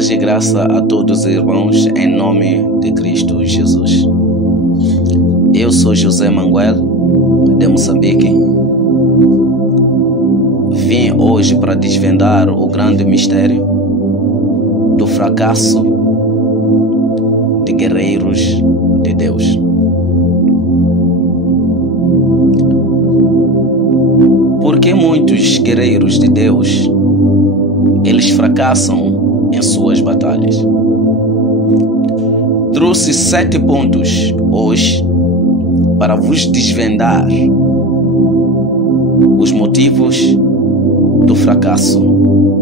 Paz e graça a todos os irmãos, em nome de Cristo Jesus. Eu sou José Manguel, de Moçambique. Vim hoje para desvendar o grande mistério do fracasso de guerreiros de Deus. Porque muitos guerreiros de Deus, eles fracassam em suas batalhas. Trouxe 7 pontos hoje para vos desvendar os motivos do fracasso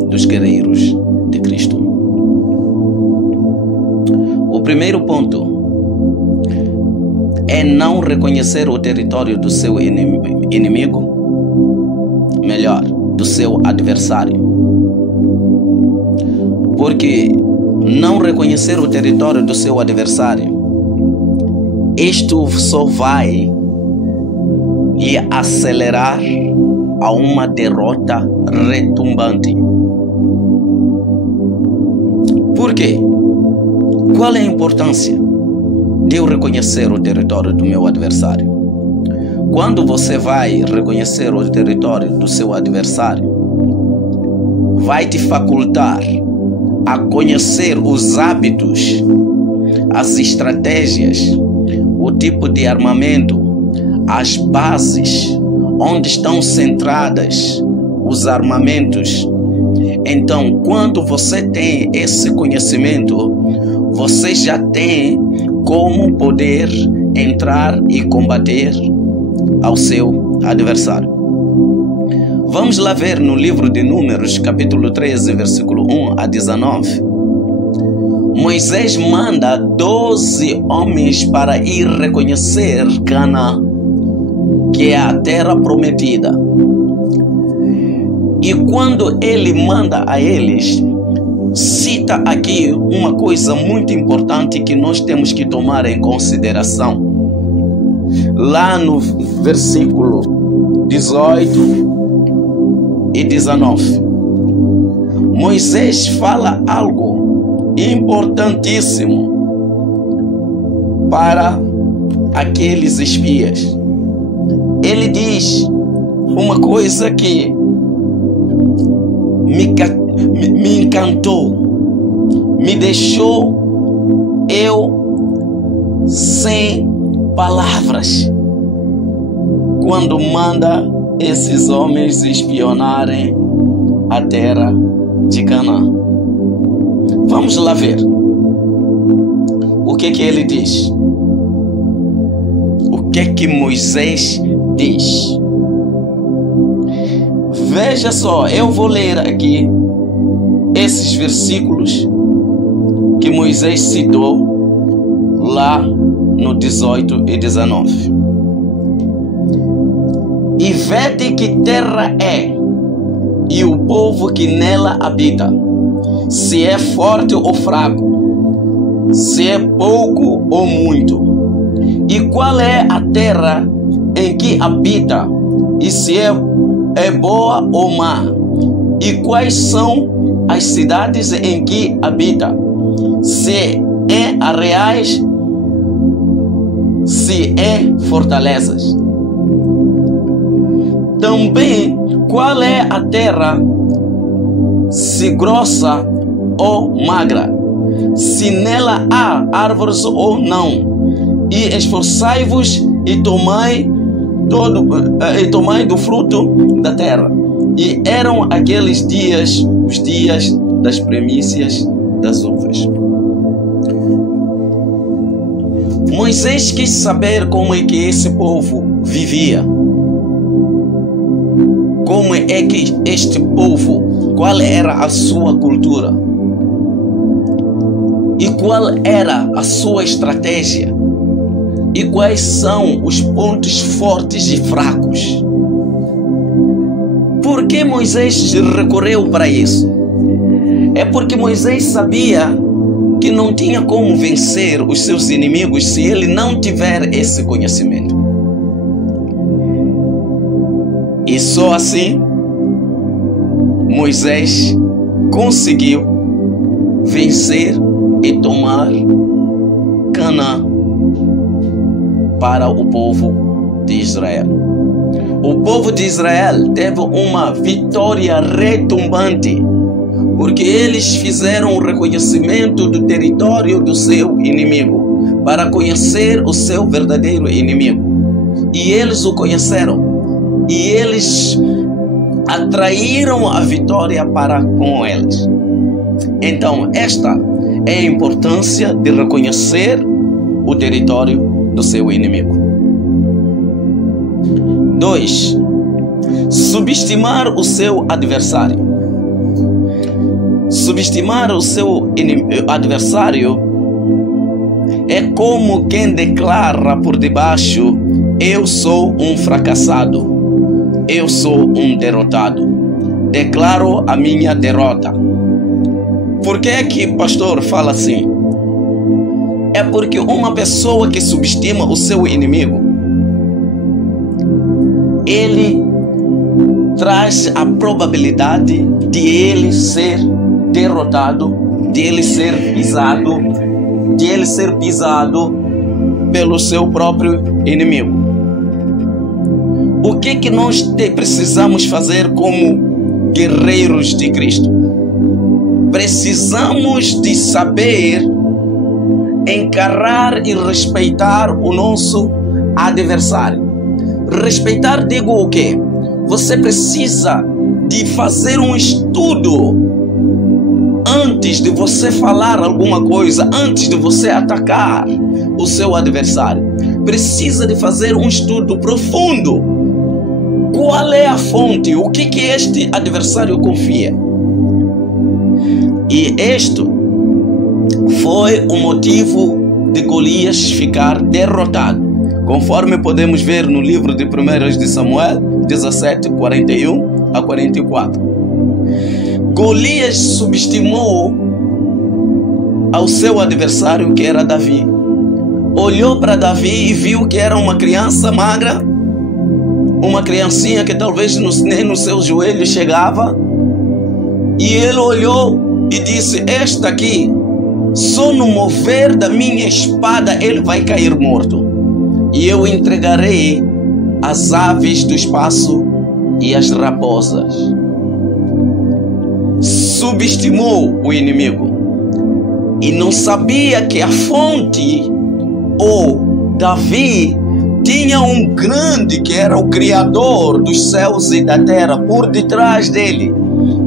dos guerreiros de Cristo. O primeiro ponto é não reconhecer o território do seu inimigo, melhor, do seu adversário. Porque não reconhecer o território do seu adversário, isto só vai lhe acelerar a uma derrota retumbante. Por quê? Qual é a importância de eu reconhecer o território do meu adversário? Quando você vai reconhecer o território do seu adversário, vai te facultar a conhecer os hábitos, as estratégias, o tipo de armamento, as bases, onde estão centradas os armamentos. Então, quando você tem esse conhecimento, você já tem como poder entrar e combater ao seu adversário. Vamos lá ver no livro de Números, capítulo 13, versículo 1 a 19. Moisés manda 12 homens para ir reconhecer Canaã, que é a terra prometida. E quando ele manda a eles, cita aqui uma coisa muito importante que nós temos que tomar em consideração. Lá no versículo 18 e 19, Moisés fala algo importantíssimo para aqueles espias. Ele diz uma coisa que me encantou, me deixou eu sem palavras, quando manda esses homens espionarem a terra de Canaã. Vamos lá ver o que ele diz. O que Moisés diz? Veja só, eu vou ler aqui esses versículos que Moisés citou lá no 18 e 19. E vede que terra é, e o povo que nela habita, se é forte ou fraco, se é pouco ou muito, e qual é a terra em que habita, e se é boa ou má, e quais são as cidades em que habita, se é arraiais, se é fortalezas. Também qual é a terra, se grossa ou magra, se nela há árvores ou não, e esforçai-vos e tomai do fruto da terra. E eram aqueles dias, os dias das primícias das uvas. Moisés quis saber como é que esse povo vivia. Como é que este povo, qual era a sua cultura? E qual era a sua estratégia? E quais são os pontos fortes e fracos? Por que Moisés recorreu para isso? É porque Moisés sabia que não tinha como vencer os seus inimigos se ele não tiver esse conhecimento. E só assim Moisés conseguiu vencer e tomar Canaã para o povo de Israel. O povo de Israel teve uma vitória retumbante, porque eles fizeram o reconhecimento do território do seu inimigo, para conhecer o seu verdadeiro inimigo. E eles o conheceram, e eles atraíram a vitória para com eles. Então, esta é a importância de reconhecer o território do seu inimigo. 2. Subestimar o seu adversário. Subestimar o seu adversário é como quem declara por debaixo: eu sou um fracassado, eu sou um derrotado, declaro a minha derrota. Por que é que o pastor fala assim? É porque uma pessoa que subestima o seu inimigo, ele traz a probabilidade de ele ser derrotado, de ele ser pisado pelo seu próprio inimigo. O que nós precisamos fazer como guerreiros de Cristo? Precisamos de saber encarar e respeitar o nosso adversário. Respeitar, digo o quê? Você precisa de fazer um estudo antes de você falar alguma coisa, antes de você atacar o seu adversário. Precisa de fazer um estudo profundo. Qual é a fonte? O que este adversário confia? E este foi o motivo de Golias ficar derrotado, conforme podemos ver no livro de 1 de Samuel 17, 41 a 44. Golias subestimou ao seu adversário, que era Davi. Olhou para Davi e viu que era uma criança magra, uma criancinha que talvez nem nos seus joelhos chegava. E ele olhou e disse: esta aqui, só no mover da minha espada ele vai cair morto, e eu entregarei as aves do espaço e as raposas. Subestimou o inimigo e não sabia que a fonte, ou Davi, tinha um grande que era o Criador dos céus e da terra por detrás dele.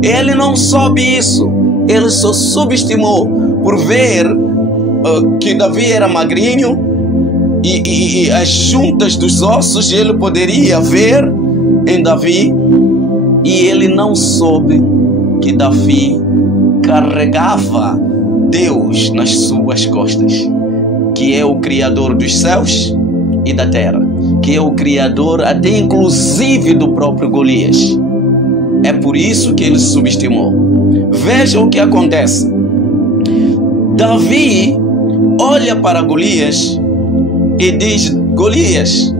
Ele não soube isso, ele só subestimou por ver que Davi era magrinho e as juntas dos ossos ele poderia ver em Davi, e ele não soube que Davi carregava Deus nas suas costas, que é o Criador dos céus e da terra, que é o Criador até inclusive do próprio Golias. É por isso que ele subestimou. Veja o que acontece. Davi olha para Golias e diz: Golias,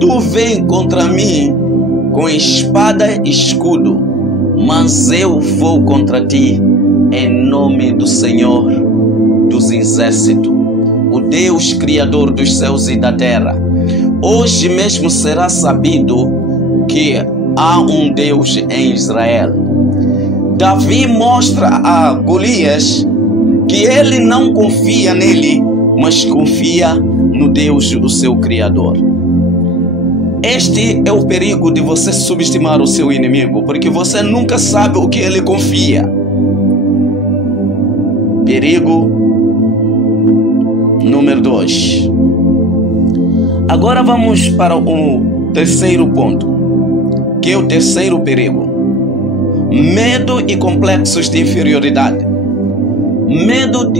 tu vem contra mim com espada e escudo, mas eu vou contra ti em nome do Senhor dos exércitos, o Deus Criador dos céus e da terra. Hoje mesmo será sabido que há um Deus em Israel. Davi mostra a Golias que ele não confia nele, mas confia no Deus, o seu Criador. Este é o perigo de você subestimar o seu inimigo, porque você nunca sabe o que ele confia. Perigo número 2. Agora vamos para o terceiro ponto, que é o terceiro perigo: medo e complexos de inferioridade. Medo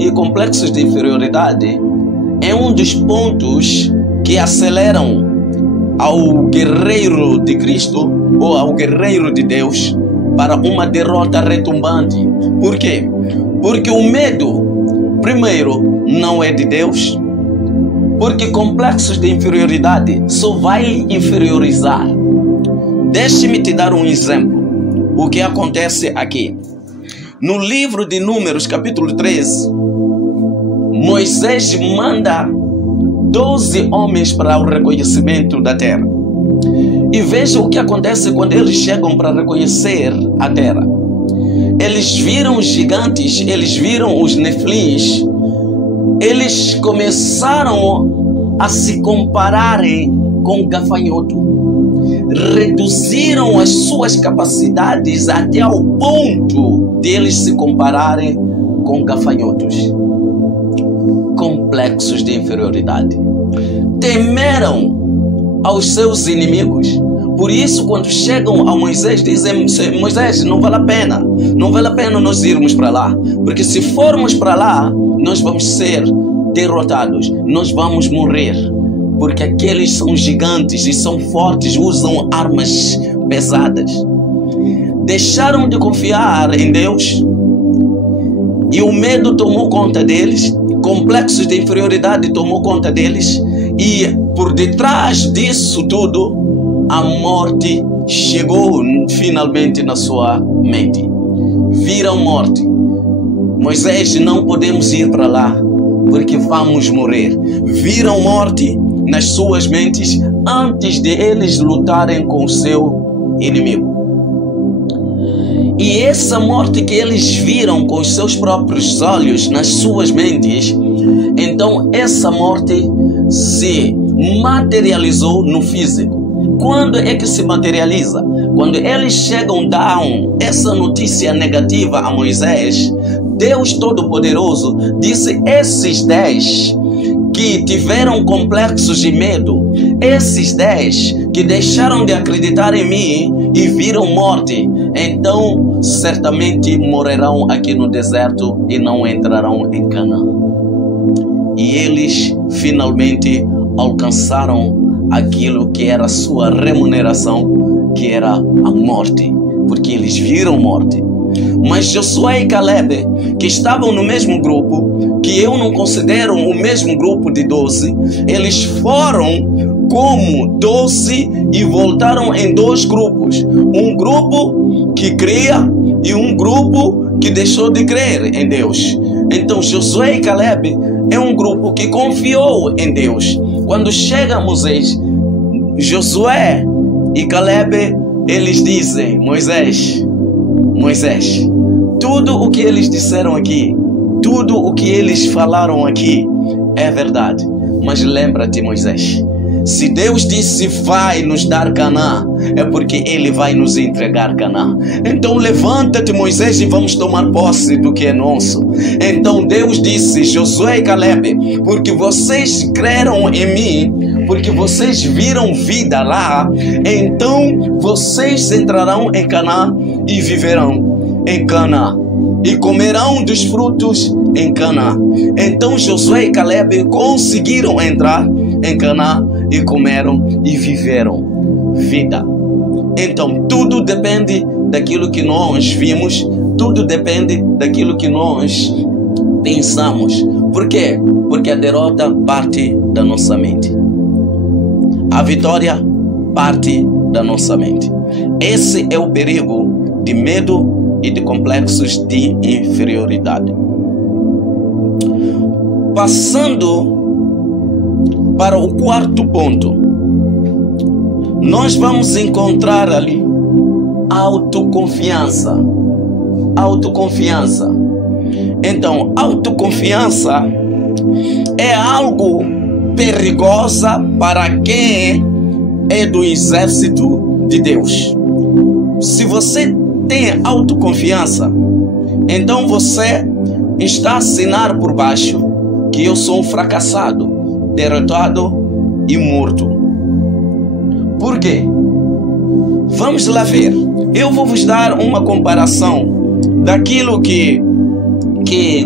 e complexos de inferioridade é um dos pontos que aceleram ao guerreiro de Cristo ou ao guerreiro de Deus para uma derrota retumbante. Por quê? Porque o medo, primeiro, não é de Deus, porque complexos de inferioridade só vai inferiorizar. Deixe-me te dar um exemplo. O que acontece aqui? no livro de Números, capítulo 13, Moisés manda 12 homens para o reconhecimento da terra. E veja o que acontece quando eles chegam para reconhecer a terra. Eles viram os gigantes, eles viram os nefilins, eles começaram a se compararem com gafanhoto. Reduziram as suas capacidades até ao ponto de eles se compararem com gafanhotos. Complexos de inferioridade. Temeram aos seus inimigos. Por isso, quando chegam a Moisés, dizem: Moisés, não vale a pena nós irmos para lá, porque se formos para lá, nós vamos ser derrotados, nós vamos morrer, porque aqueles são gigantes e são fortes, usam armas pesadas. Deixaram de confiar em Deus e o medo tomou conta deles, complexos de inferioridade tomou conta deles, e por detrás disso tudo, a morte chegou finalmente na sua mente. Viram morte. Moisés, não podemos ir para lá, porque vamos morrer. Viram morte nas suas mentes antes de eles lutarem com o seu inimigo. E essa morte que eles viram com os seus próprios olhos nas suas mentes, então essa morte se materializou no físico. Quando é que se materializa? Quando eles chegam, dão essa notícia negativa a Moisés, Deus Todo-Poderoso disse: esses 10 que tiveram complexos de medo, esses 10 que deixaram de acreditar em mim e viram morte, então certamente morrerão aqui no deserto e não entrarão em Canaã. E eles finalmente alcançaram aquilo que era a sua remuneração, que era a morte, porque eles viram morte. Mas Josué e Caleb, que estavam no mesmo grupo, que eu não considero o mesmo grupo de 12, eles foram como 12 e voltaram em 2 grupos. Um grupo que cria e um grupo que deixou de crer em Deus. Então Josué e Caleb é um grupo que confiou em Deus. Quando chega Moisés, Josué e Caleb, eles dizem: Moisés, tudo o que eles disseram aqui, tudo o que eles falaram aqui é verdade. Mas lembra-te, Moisés, se Deus disse vai nos dar Canaã, é porque Ele vai nos entregar Canaã. Então levanta-te, Moisés, e vamos tomar posse do que é nosso. Então Deus disse: Josué e Caleb, porque vocês creram em mim, porque vocês viram vida lá, então vocês entrarão em Canaã e viverão em Canaã e comerão dos frutos em Canaã. Então Josué e Caleb conseguiram entrar em Canaã e comeram e viveram vida. Então tudo depende daquilo que nós vimos, tudo depende daquilo que nós pensamos. Por quê? Porque a derrota parte da nossa mente. A vitória parte da nossa mente. Esse é o perigo de medo e de complexos de inferioridade. Passando para o 4º ponto, nós vamos encontrar ali autoconfiança. Autoconfiança. Então, autoconfiança é algo perigosa para quem é do exército de Deus. Se você tem autoconfiança, então você está a assinar por baixo que eu sou um fracassado, derrotado e morto. Por quê? Vamos lá ver. Eu vou vos dar uma comparação daquilo que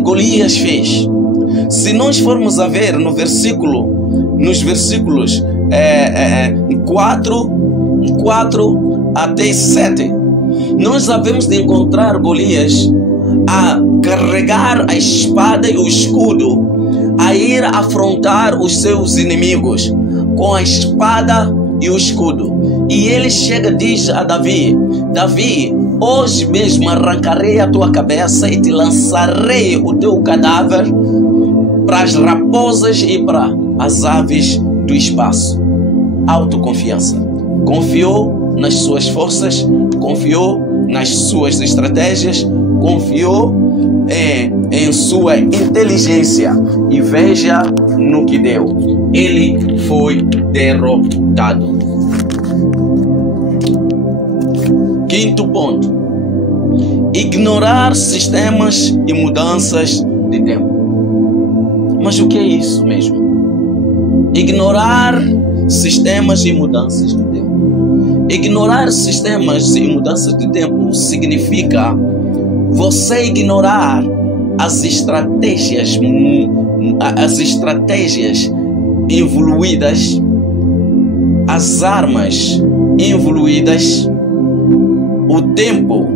Golias fez. Se nós formos a ver nos versículos 4 até 7, nós havemos de encontrar Golias a carregar a espada e o escudo, a ir afrontar os seus inimigos com a espada e o escudo. E ele chega e diz a Davi: Davi, hoje mesmo arrancarei a tua cabeça e te lançarei o teu cadáver para as raposas e para as aves do espaço. Autoconfiança. Confiou nas suas forças, confiou nas suas estratégias, confiou em sua inteligência, e veja no que deu. Ele foi derrotado. Quinto ponto: ignorar sistemas e mudanças de tempo. Mas o que é isso mesmo? Ignorar sistemas e mudanças de tempo. Ignorar sistemas e mudanças de tempo significa você ignorar as estratégias evoluídas, as armas evoluídas. O tempo,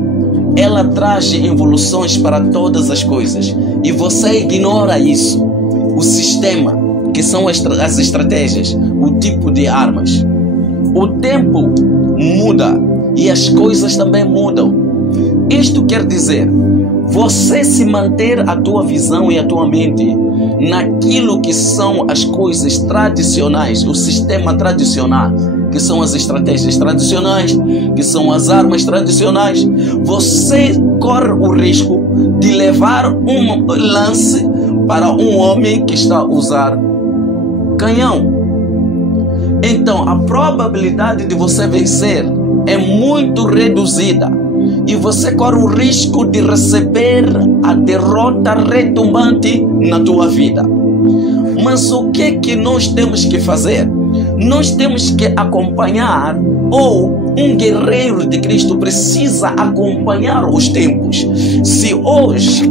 ela traz evoluções para todas as coisas, e você ignora isso. O sistema, que são as estratégias, o tipo de armas. O tempo muda e as coisas também mudam. Isto quer dizer, você se manter a tua visão e a tua mente naquilo que são as coisas tradicionais, o sistema tradicional, que são as estratégias tradicionais, que são as armas tradicionais, você corre o risco de levar um lance para um homem que está a usar canhão. Então a probabilidade de você vencer é muito reduzida, e você corre o risco de receber a derrota retumbante na tua vida. Mas o que é que nós temos que fazer? Nós temos que acompanhar, ou um guerreiro de Cristo precisa acompanhar os tempos. Se hoje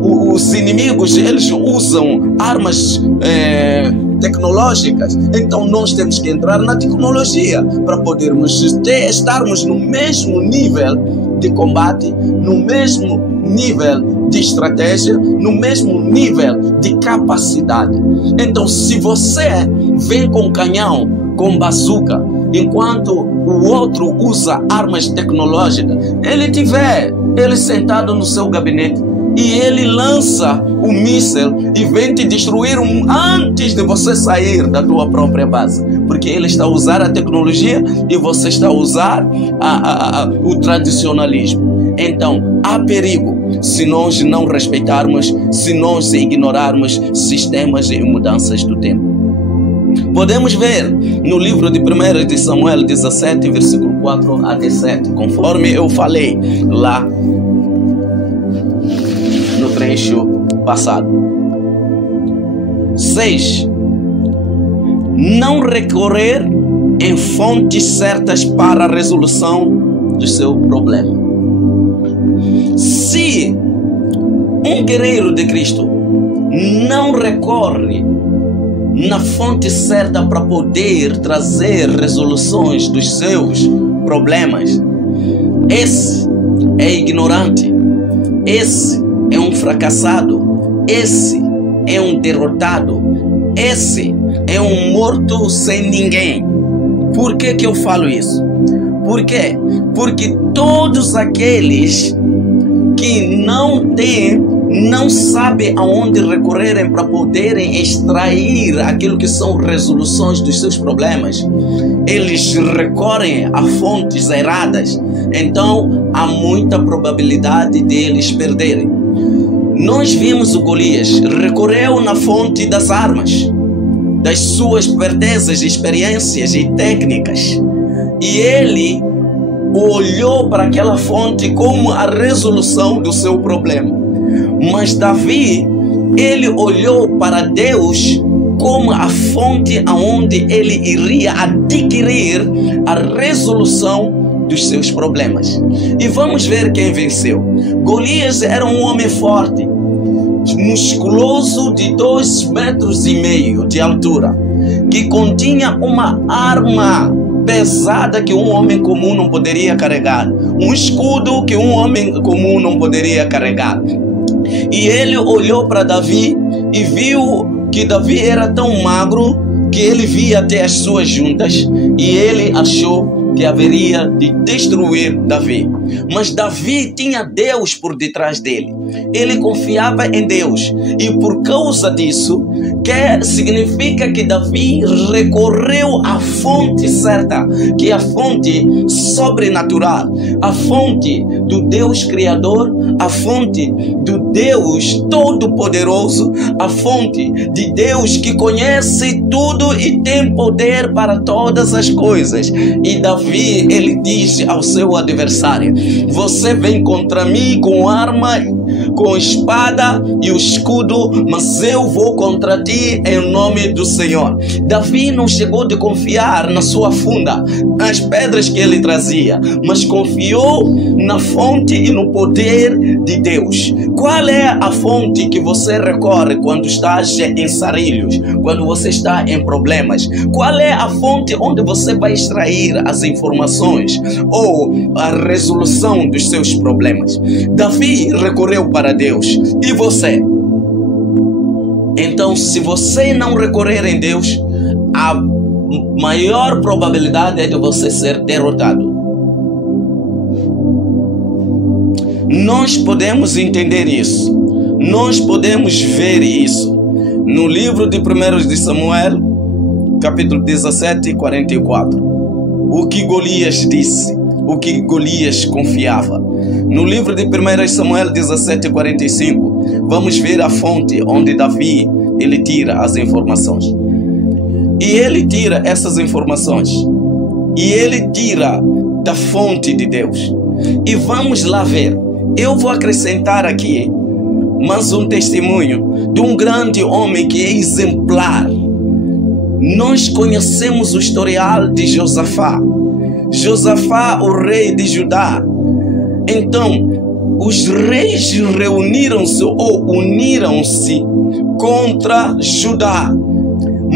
os inimigos, eles usam armas tecnológicas, então nós temos que entrar na tecnologia para podermos estarmos no mesmo nível de combate, no mesmo nível de estratégia, no mesmo nível de capacidade. Então, se você vem com canhão, com bazuca, enquanto o outro usa armas tecnológicas, ele sentado no seu gabinete, e ele lança o míssil e vem te destruir antes de você sair da tua própria base, porque ele está a usar a tecnologia e você está a usar o tradicionalismo. Então há perigo se nós não respeitarmos, se nós ignorarmos sistemas e mudanças do tempo. Podemos ver no livro de 1 de Samuel 17, versículo 4 a 7, conforme eu falei lá no trecho passado. 6. Não recorrer em fontes certas para a resolução do seu problema. Se um guerreiro de Cristo não recorre na fonte certa para poder trazer resoluções dos seus problemas, esse é ignorante, esse é um fracassado, esse é um derrotado, esse é um morto sem ninguém. Por que que eu falo isso? Por quê? Porque todos aqueles que não sabem aonde recorrerem para poderem extrair aquilo que são resoluções dos seus problemas, eles recorrem a fontes erradas. Então há muita probabilidade deles perderem. Nós vimos o Golias, recorreu na fonte das armas, das suas espertezas, experiências e técnicas, e ele olhou para aquela fonte como a resolução do seu problema. Mas Davi, ele olhou para Deus como a fonte aonde ele iria adquirir a resolução dos seus problemas. E vamos ver quem venceu. Golias era um homem forte, musculoso, de 2,5 metros de altura, que continha uma arma pesada que um homem comum não poderia carregar, um escudo que um homem comum não poderia carregar. E ele olhou para Davi e viu que Davi era tão magro que ele via até as suas juntas, e ele achou que haveria de destruir Davi. Mas Davi tinha Deus por detrás dele. Ele confiava em Deus. E por causa disso, que significa que Davi recorreu à fonte certa, que é a fonte sobrenatural, a fonte do Deus Criador, a fonte do Deus Todo-Poderoso, a fonte de Deus que conhece tudo e tem poder para todas as coisas. E Davi, ele diz ao seu adversário: você vem contra mim com arma, com espada e o escudo, mas eu vou contra ti em nome do Senhor. Davi não chegou de confiar na sua funda, nas pedras que ele trazia, mas confiou na fonte e no poder de Deus. Qual é a fonte que você recorre quando está em sarilhos, quando você está em problemas? Qual é a fonte onde você vai extrair as informações ou a resolução dos seus problemas? Davi recorreu para Deus. E você? Então, se você não recorrer em Deus, a maior probabilidade é de você ser derrotado. Nós podemos entender isso. Nós podemos ver isso no livro de 1 de Samuel, capítulo 17, 44. O que Golias disse, o que Golias confiava. No livro de 1 Samuel 17, 45, vamos ver a fonte onde Davi, ele tira as informações. E ele tira essas informações. E ele tira da fonte de Deus. E vamos lá ver. Eu vou acrescentar aqui mais um testemunho de um grande homem que é exemplar. Nós conhecemos o historial de Josafá. Josafá, o rei de Judá. Então, os reis reuniram-se ou uniram-se contra Judá.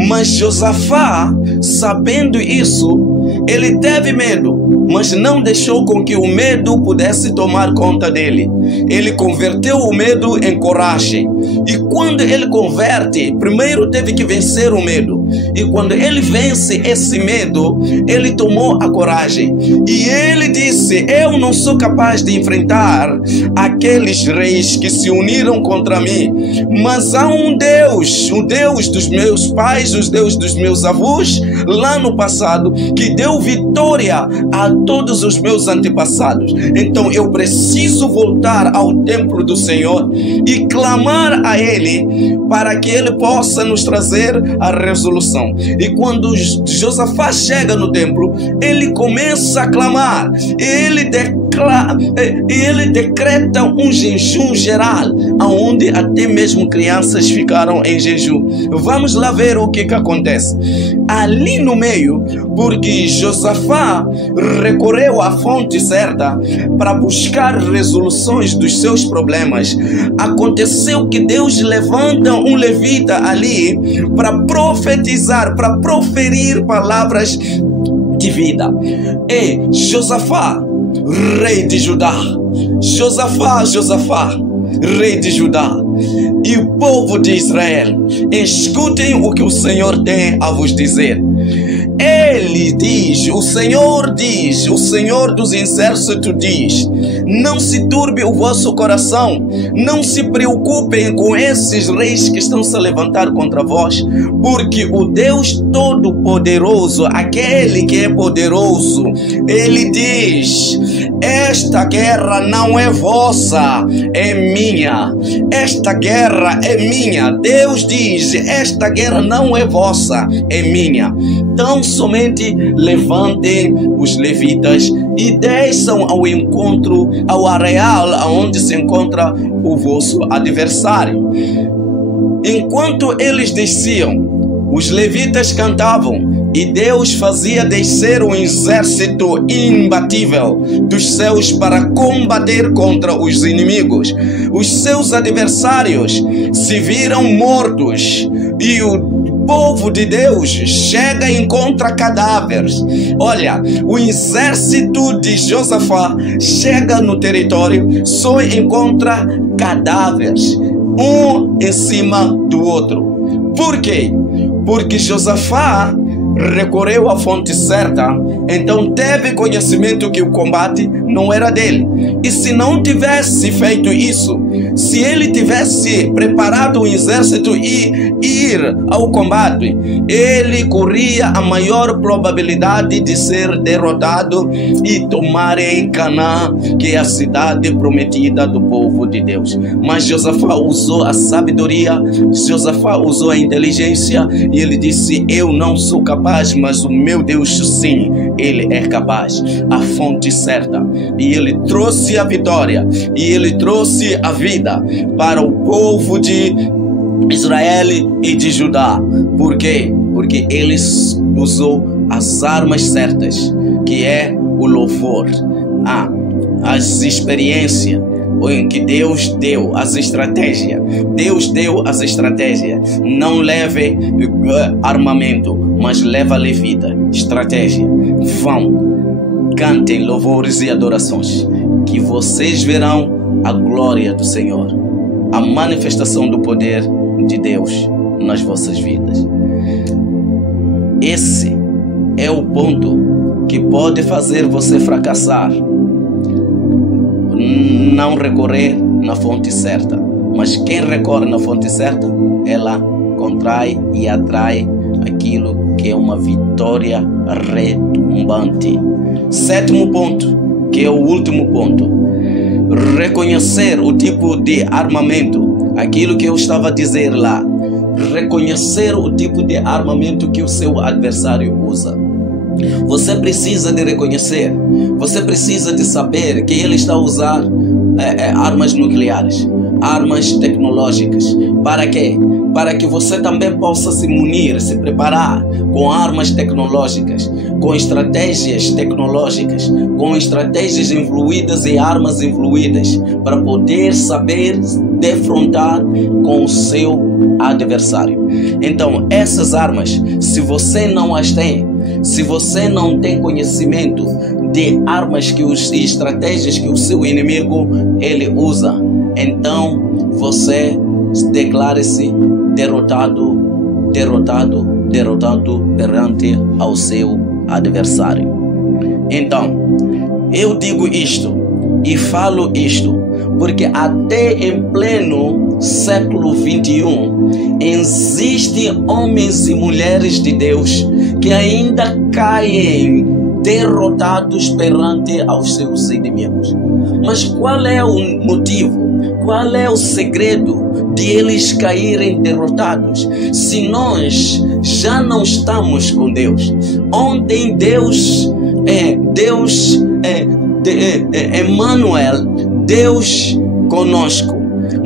Mas Josafá, sabendo isso, ele teve medo, mas não deixou com que o medo pudesse tomar conta dele. Ele converteu o medo em coragem. E quando ele converte, primeiro teve que vencer o medo. E quando ele vence esse medo, ele tomou a coragem. E ele disse: eu não sou capaz de enfrentar aqueles reis que se uniram contra mim. Mas há um Deus, o Deus dos meus pais, os Deus dos meus avós, lá no passado, que deu vitória a todos os meus antepassados. Então eu preciso voltar ao templo do Senhor e clamar a Ele para que Ele possa nos trazer a resolução. E quando Josafá chega no templo, ele começa a clamar. Ele decreta um jejum geral, onde até mesmo crianças ficaram em jejum. Vamos lá ver o que acontece. Ali no meio, porque Josafá recorreu à fonte certa para buscar resoluções dos seus problemas, aconteceu que Deus levanta um levita ali para profetizar, para proferir palavras de vida. E Josafá, rei de Judá, Josafá, rei de Judá, e o povo de Israel, escutem o que o Senhor tem a vos dizer. Ele diz, o Senhor dos exércitos diz: não se turbe o vosso coração, não se preocupem com esses reis que estão se levantar contra vós, porque o Deus Todo-Poderoso, aquele que é poderoso, ele diz: esta guerra não é vossa, é minha. Esta guerra é minha. Deus diz: esta guerra não é vossa, é minha. Então somente levantem os levitas e desçam ao encontro, ao areal onde se encontra o vosso adversário. Enquanto eles desciam, os levitas cantavam, e Deus fazia descer um exército imbatível dos céus para combater contra os inimigos. Os seus adversários se viram mortos, e o povo de Deus chega e encontra cadáveres. Olha, o exército de Josafá chega no território, só encontra cadáveres, um em cima do outro. Por quê? Porque Josafá recorreu à fonte certa, então teve conhecimento que o combate não era dele. E se não tivesse feito isso, se ele tivesse preparado um exército e ir ao combate, ele corria a maior probabilidade de ser derrotado e tomar em Canaã, que é a cidade prometida do povo de Deus. Mas Josafá usou a sabedoria, Josafá usou a inteligência e ele disse: eu não sou capaz, mas o meu Deus sim, ele é capaz. A fonte certa. E ele trouxe a vitória e ele trouxe a vida para o povo de Israel e de Judá. Por quê? Porque ele usou as armas certas, que é o louvor, as experiências em que Deus deu as estratégias. Deus deu as estratégias. Não leve armamento, mas leva-lhe vida, estratégia. Vão, cantem louvores e adorações, que vocês verão a glória do Senhor, a manifestação do poder de Deus nas vossas vidas. Esse é o ponto que pode fazer você fracassar. Não recorrer na fonte certa. Mas quem recorre na fonte certa, ela contrai e atrai aquilo que é uma vitória retumbante. Sétimo ponto, que é o último ponto: reconhecer o tipo de armamento. Aquilo que eu estava a dizer lá. Reconhecer o tipo de armamento que o seu adversário usa. Você precisa de reconhecer, você precisa de saber que ele está a usar armas nucleares, armas tecnológicas. Para quê? Para que você também possa se munir, se preparar com armas tecnológicas, com estratégias tecnológicas, com estratégias influídas e armas influídas, para poder saber defrontar com o seu adversário. Então, essas armas, se você não as tem, se você não tem conhecimento de armas e estratégias que o seu inimigo ele usa, então você declare-se derrotado perante ao seu adversário. Então, eu digo isto e falo isto porque até em pleno século 21 existem homens e mulheres de Deus que ainda caem derrotados perante aos seus inimigos. Mas qual é o motivo? Qual é o segredo de eles caírem derrotados? Se nós já não estamos com Deus. Ontem Deus Emmanuel, Deus conosco.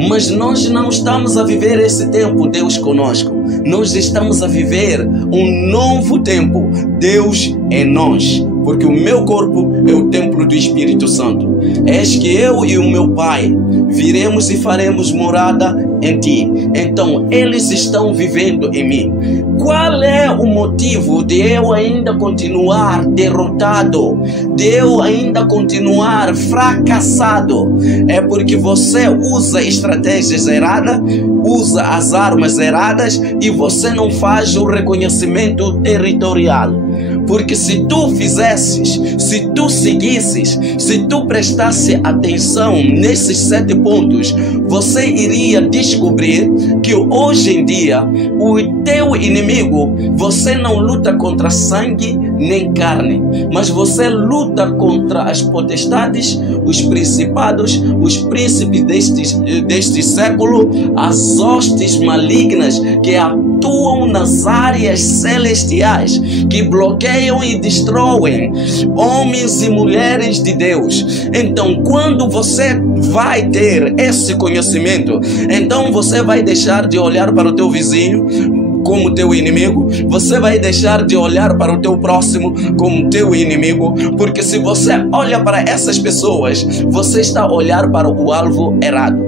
Mas nós não estamos a viver esse tempo, Deus conosco. Nós estamos a viver um novo tempo, Deus em nós. Porque o meu corpo é o templo do Espírito Santo. És que eu e o meu Pai viremos e faremos morada em ti. Então eles estão vivendo em mim. Qual é o motivo de eu ainda continuar derrotado? De eu ainda continuar fracassado? É porque você usa estratégias erradas, usa as armas erradas e você não faz o reconhecimento territorial. Porque se tu fizesses, se tu seguisses, se tu prestasse atenção nesses 7 pontos, você iria descobrir que hoje em dia o teu inimigo, você não luta contra sangue nem carne, mas você luta contra as potestades, os principados, os príncipes deste século, as hostes malignas que atuam nas áreas celestiais, que bloqueiam e destroem homens e mulheres de Deus. Então, quando você vai ter esse conhecimento, então você vai deixar de olhar para o teu vizinho como teu inimigo, você vai deixar de olhar para o teu próximo como teu inimigo, porque se você olha para essas pessoas, você está a olhar para o alvo errado.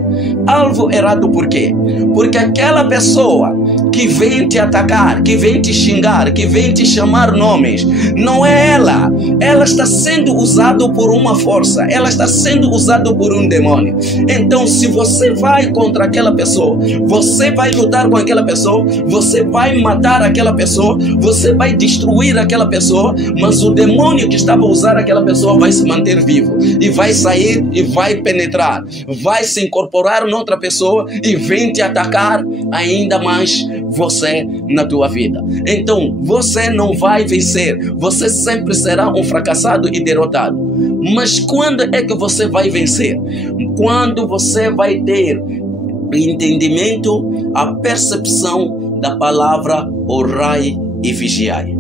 Alvo errado por quê? Porque aquela pessoa, que vem te atacar, que vem te xingar, que vem te chamar nomes, não é ela. Ela está sendo usada por uma força, ela está sendo usada por um demônio. Então, se você vai contra aquela pessoa, você vai lutar com aquela pessoa, você vai matar aquela pessoa, você vai destruir aquela pessoa, mas o demônio que estava a usar aquela pessoa vai se manter vivo e vai sair e vai penetrar, vai se incorporar noutra pessoa e vem te atacar ainda mais você na tua vida. Então você não vai vencer, você sempre será um fracassado e derrotado. Mas quando é que você vai vencer? Quando você vai ter entendimento, a percepção da palavra orai e vigiai.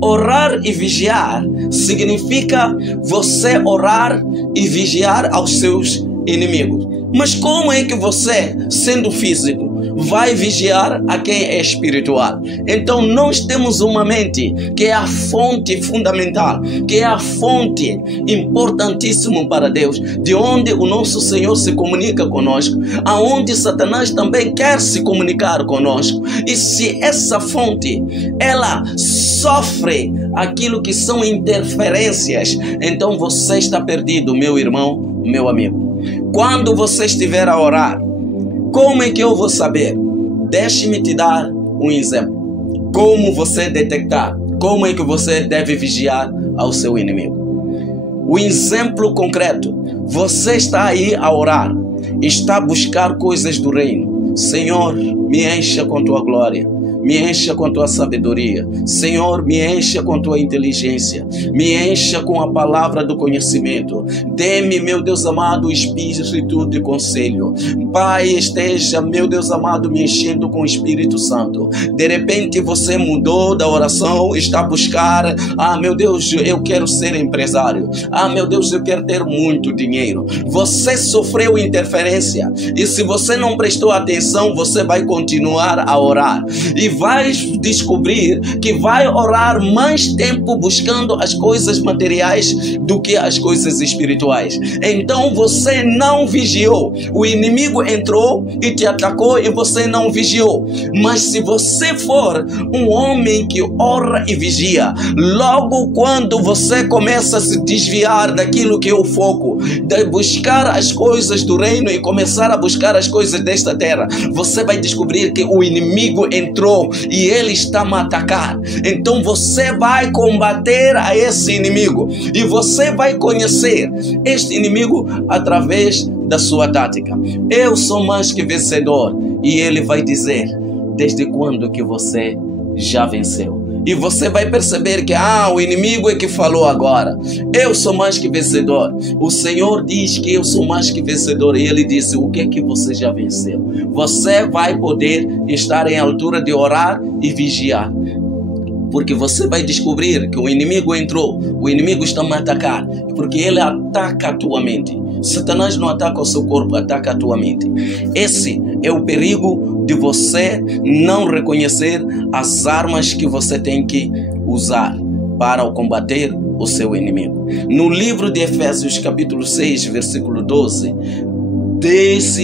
Orar e vigiar significa você orar e vigiar aos seus inimigos. Mas como é que você, sendo físico, vai vigiar a quem é espiritual? Então nós temos uma mente que é a fonte fundamental, que é a fonte importantíssima para Deus, de onde o nosso Senhor se comunica conosco, aonde Satanás também quer se comunicar conosco. E se essa fonte, ela sofre aquilo que são interferências, então você está perdido, meu irmão, meu amigo. Quando você estiver a orar, como é que eu vou saber? Deixe-me te dar um exemplo. Como você detectar? Como é que você deve vigiar ao seu inimigo? O exemplo concreto. Você está aí a orar, está a buscar coisas do reino. Senhor, me encha com tua glória. Me encha com tua sabedoria. Senhor, me encha com tua inteligência. Me encha com a palavra do conhecimento. Dê-me, meu Deus amado, o espírito de conselho. Pai, esteja, meu Deus amado, me enchendo com o Espírito Santo. De repente você mudou da oração, está a buscar, meu Deus, eu quero ser empresário. Meu Deus, eu quero ter muito dinheiro. Você sofreu interferência. E se você não prestou atenção, você vai continuar a orar. E vai descobrir que vai orar mais tempo buscando as coisas materiais do que as coisas espirituais. Então você não vigiou. O inimigo entrou e te atacou e você não vigiou. Mas se você for um homem que ora e vigia, logo quando você começa a se desviar daquilo que é o foco, de buscar as coisas do reino e começar a buscar as coisas desta terra, você vai descobrir que o inimigo entrou e ele está a atacar. Então você vai combater a esse inimigo e você vai conhecer este inimigo através da sua tática. Eu sou mais que vencedor. E ele vai dizer desde quando que você já venceu. E você vai perceber que o inimigo é que falou agora. Eu sou mais que vencedor. O Senhor diz que eu sou mais que vencedor. E ele disse, o que é que você já venceu? Você vai poder estar em altura de orar e vigiar. Porque você vai descobrir que o inimigo entrou. O inimigo está a atacar. Porque ele ataca a tua mente. Satanás não ataca o seu corpo, ataca a tua mente. Esse é o perigo de você não reconhecer as armas que você tem que usar para combater o seu inimigo. No livro de Efésios capítulo 6, versículo 12, diz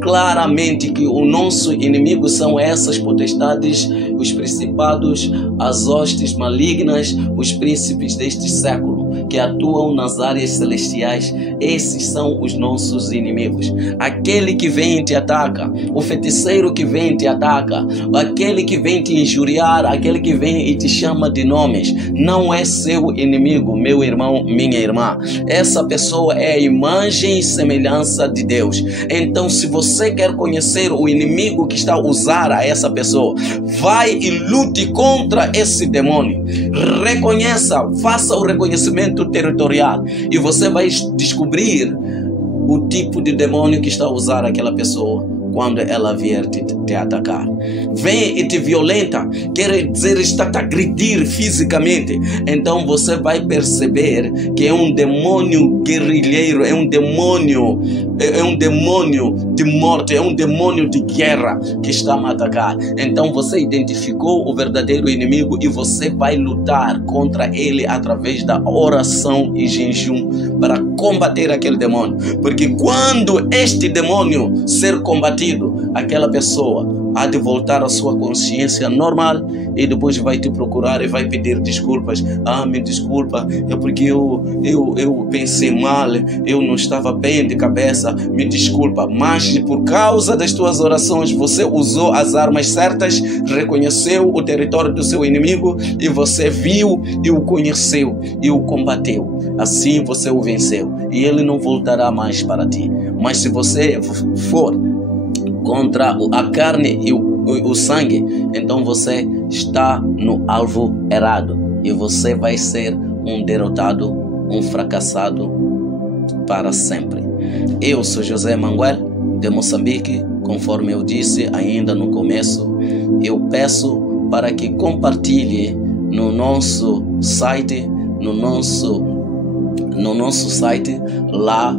claramente que o nosso inimigo são essas potestades, os principados, as hostes malignas, os príncipes deste século que atuam nas áreas celestiais. Esses são os nossos inimigos. Aquele que vem e te ataca, o feiticeiro que vem e te ataca, aquele que vem te injuriar, aquele que vem e te chama de nomes, não é seu inimigo, meu irmão, minha irmã. Essa pessoa é a imagem e semelhança de Deus. Então, se você quer conhecer o inimigo que está a usar a essa pessoa, vai e lute contra esse demônio. Reconheça, faça o reconhecimento territorial e você vai descobrir o tipo de demônio que está a usar aquela pessoa quando ela vier te atacar. Vem e te violenta, quer dizer, está a agredir fisicamente. Então você vai perceber que é um demônio guerrilheiro, é um demônio de morte, é um demônio de guerra que está a atacar. Então você identificou o verdadeiro inimigo e você vai lutar contra ele através da oração e jejum para combater aquele demônio. Porque quando este demônio ser combatido, combatido, aquela pessoa há de voltar à sua consciência normal e depois vai te procurar e vai pedir desculpas. Me desculpa, é porque eu pensei mal, eu não estava bem de cabeça, me desculpa. Mas por causa das tuas orações, você usou as armas certas, reconheceu o território do seu inimigo e você viu e o conheceu e o combateu. Assim você o venceu e ele não voltará mais para ti. Mas se você for contra a carne e o sangue, então você está no alvo errado e você vai ser um derrotado, um fracassado para sempre. Eu sou José Manuel de Moçambique. Conforme eu disse ainda no começo, eu peço para que compartilhe no nosso site, no nosso site lá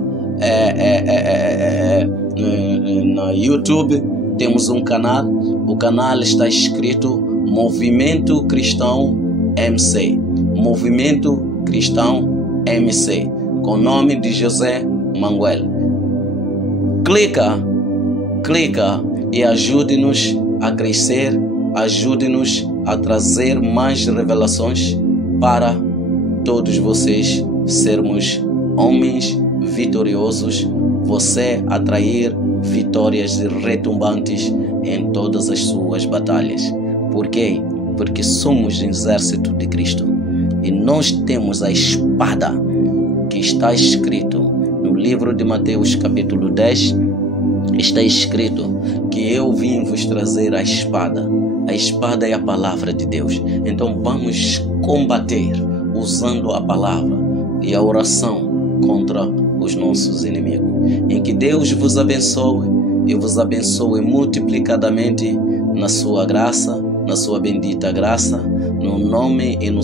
no YouTube. Temos um canal, o canal está escrito Movimento Cristão MC, Movimento Cristão MC, com o nome de José Manuel. Clica e ajude-nos a crescer, ajude-nos a trazer mais revelações para todos vocês sermos homens vitoriosos, você atrair vitórias retumbantes em todas as suas batalhas. Por quê? Porque somos um exército de Cristo e nós temos a espada que está escrito no livro de Mateus capítulo 10. Está escrito que eu vim vos trazer a espada. A espada é a palavra de Deus. Então vamos combater usando a palavra e a oração contra os nossos inimigos. Em que Deus vos abençoe e vos abençoe multiplicadamente na sua graça, na sua bendita graça, no nome e no